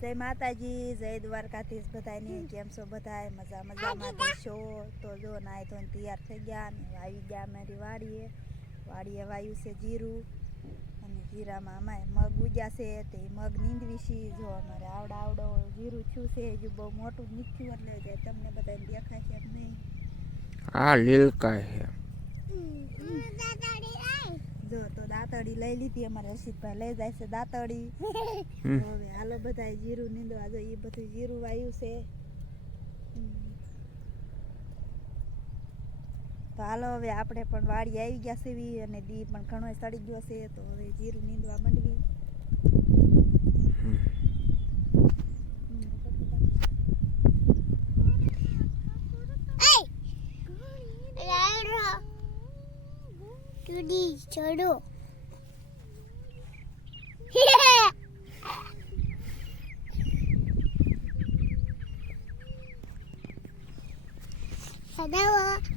જય માતાજી, જય દ્વારકાધીશ બધાને. કેમ છો બધાય? મજા મજામાં છો? તો જો નાય તો તૈયાર થઈ ગયા ને આવી ગયા અમારી વાડીએ વાયુ છે જીરું, અને જીરામાં અમારે મગ ઉગ્યા છે. તે મગ નીંદવી છે. જો અમારે આવડો જીરું થયું છે, હજુ બહુ મોટું નથી થયું, એટલે તમને બધાને દેખાય છે એમ નહીં. આ લીલકાય છે. જો તો દાંતડી લઈ લીધી અમારે હર્ષિતભાઈ લઈ જાય છે દાંતડી. હવે હાલો બધા જીરું નીંદવા. જો એ બધું જીરું વાયું છે. તો હાલો હવે આપણે પણ વાડી આવી ગયા છે અને દી પણ ઘણો સડી ગયો છે. તો હવે જીરું નીંદવા માંડવી. ચડો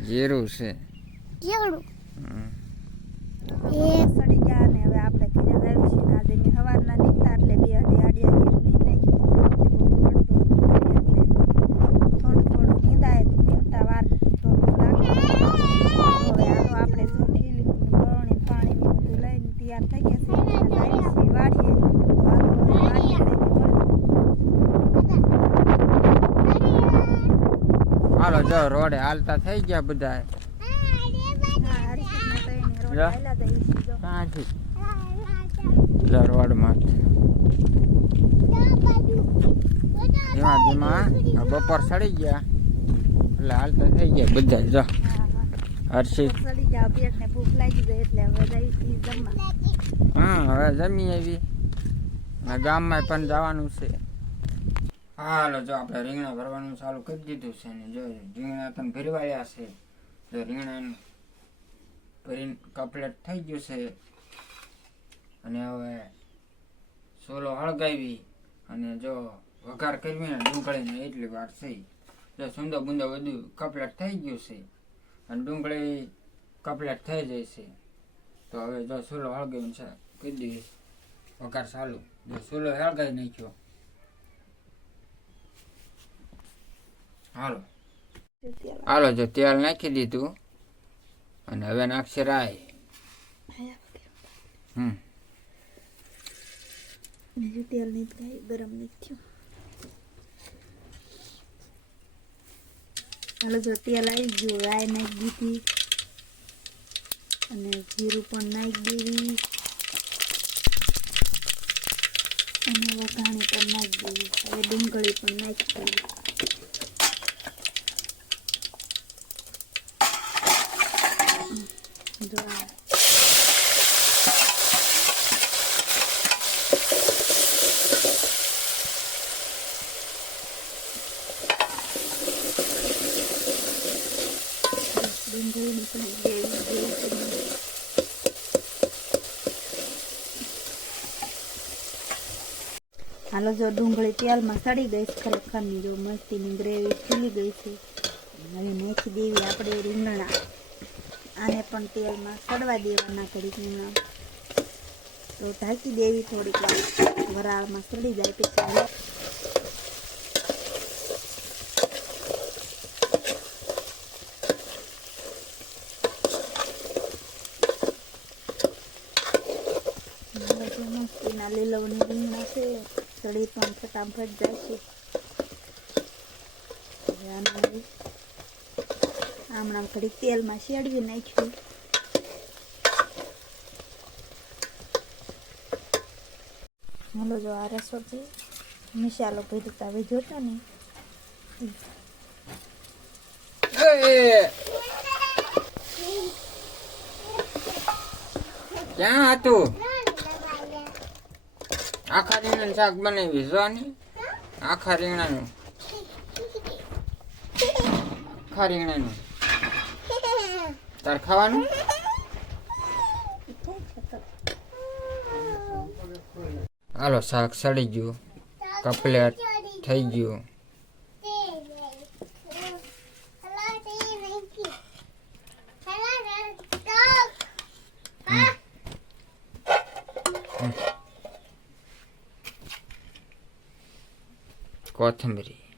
જીરું છે. સડી ગયા ને હવે આપણે ઘરે લાવી છીએ. આજે મેં સવારના નીકળતા એટલે બે આડિયા જીરું નીંદ નાખ્યું. થોડું નીંદાય તો નીંદતા વાર તો લાગે. હવે આનો આપણે જો ઠીલી બરણી પાણી બધું લઈને તૈયાર થઈ ગયા છે. લાવી છીએ વાડીએ. હાલો જો રોડે હાલતા થઈ ગયા બધા. ક્યાંથી રોડમાં ધીમા ધીમા બપોર સડી ગયા એટલે હાલતા થઈ ગયા બધા. જો હર્ષિત સડી જાવ, પેટને ભૂખ લાગી ગઈ એટલે હવે જઈ જમવા. હવે જમી આવી. ગામમાં પણ જવાનું છે. હાલો જો આપણે રીંગણા ભરવાનું ચાલુ કરી દીધું છે ને જો રીંગણા તમે ભરવાયા છે. જો રીંગણા ભરીને કપલેટ થઈ ગયું છે. અને હવે સોલો હળગાવી અને જો વઘાર કરવી ને ડુંગળીને એટલી વાર થઈ. જો સુંદર બુંદો બધું કપલેટ થઈ ગયું છે અને ડુંગળી કપલેટ થઈ જાય છે. તો હવે જો સોલો હળગાવીને છે કરી દઈએ વઘાર ચાલુ. જો સોલો હળગાવી નાખ્યો. હાલો જો તેલ નાખી દીધું અને હવે નાખશે રાઈ. બીજું તેલ નહીં થાય, ગરમ નહીં થયું. હાલો જો તેલ આવી ગયું, રાઈ નાખી દીધી અને જીરું પણ નાખી દેવી અને વઘાણી પણ નાખી દેવી. હવે ડુંગળી પણ નાખી દેવી. જો ડુંગળીની પણ હાલો જો ડુંગળી તેલમાં સડી ગઈ છે ખરેખરની. જો મસ્તીની ગ્રેવી ખીલી ગઈ છે. હવે નાખી દેવી આપણે રીંગણા. આને પણ તેલમાં સડવા દેવાના ઘડીક રીંગણા. તો ઢાંકી દેવી થોડીક વાર, વરાળમાં સડી જાય પછી. મસ્તીના લીલવની રીંગણા છે, સડી પણ ફટાફટ જાય છે. આમણામ ઘડીક તેલમાં શેડવી નાખ્યું. હાલો જો આ રસો છે, મસાલો ભર્યું હવે જોતો ને. ક્યાં હતું? આખા રીંગણાનું શાક બનાવી જો ને. આખા રીંગણાનું તાર ખાવાનું. હાલો શાક સડી ગયું, કપલેટ થઈ ગયું. કોથમરી.